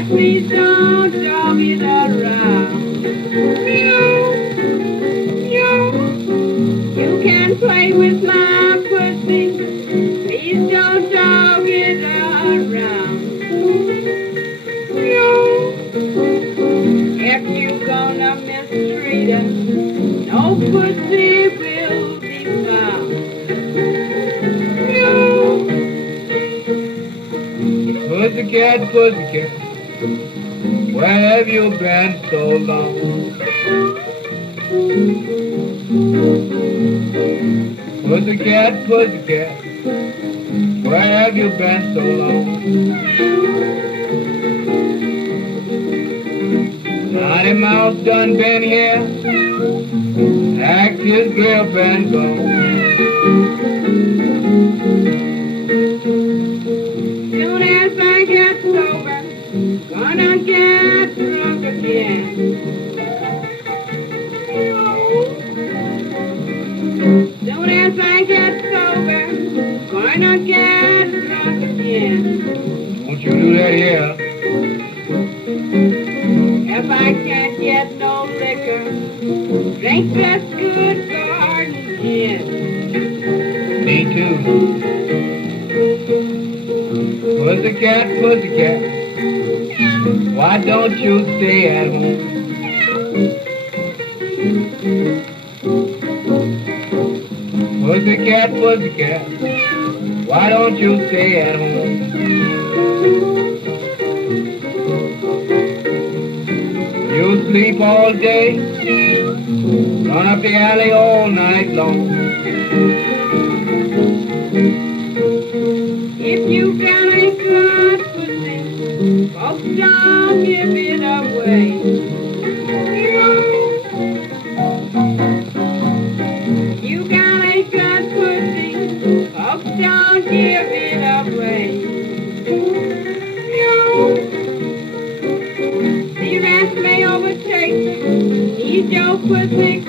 but please don't dog it around. Meow, meow. You can play with my pussy, please don't dog it around. Meow. If you gonna mistreat her, no pussy will be found. Meow. Pussycat, pussycat, where have you been so long? Pussycat, pussycat, where have you been so long? Johnny Mouse done been here, act his girl been gone. Soon as I get sober, gonna get drunk again. Soon as I get sober, gonna get drunk again. Don't you do that here. If I can't get no liquor, drink this good garden gin. Me too. Pussycat, pussycat, why don't you stay at home? Pussycat, pussycat, why don't you stay at home? You sleep all day, run up the alley all night long. If you got a good pussy, folks don't give it away. You got a good pussy, folks don't give it away. The rest may overtake you, need your pussy